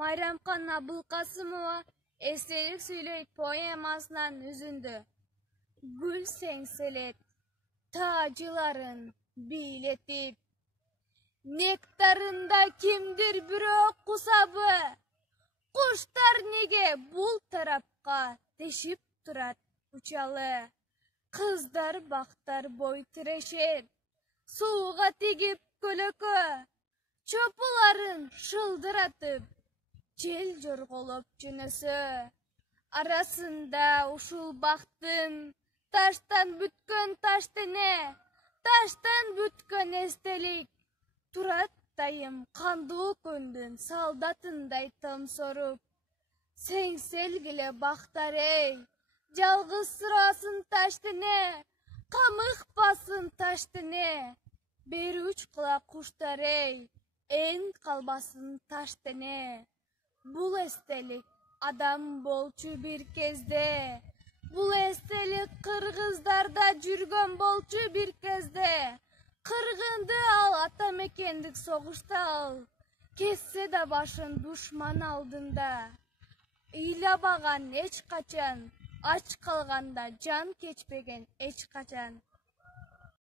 Майрамкан Абылкасымова естелик сүйлөйт поэмасынан үзүндү. Гүл сеңселет тажыларын бийлетип, нектарында кимдир бирок кусабы, куштар неге бул тарапка тешип турат учалы. Кыздар бактар бой тирешет, сууга тигип көлөкө, чопуларын шылдыратып, жел жорголоп жөнөсө. Арасында ушул бактын таштан бүткөн таштене, таштан бүткөн эстелик, турат дайым кандуу көндүн солдатындай томсоруп. Сеңселгиле бактар эй, жалгыз сурасын таштене, камыкпасын таштене. Бери учкула куштар эй, эн калбасын таштене. Бул эстелик адам болчу бир кезде, бул эстелик кыргыздарда жүргөн болчу бир кезде. Кыргынды ал ата мекендик согушта ал, kesсе да башын душман алдында. Ыйлабаган эч качан, ач калганда жан кечпеген эч качан.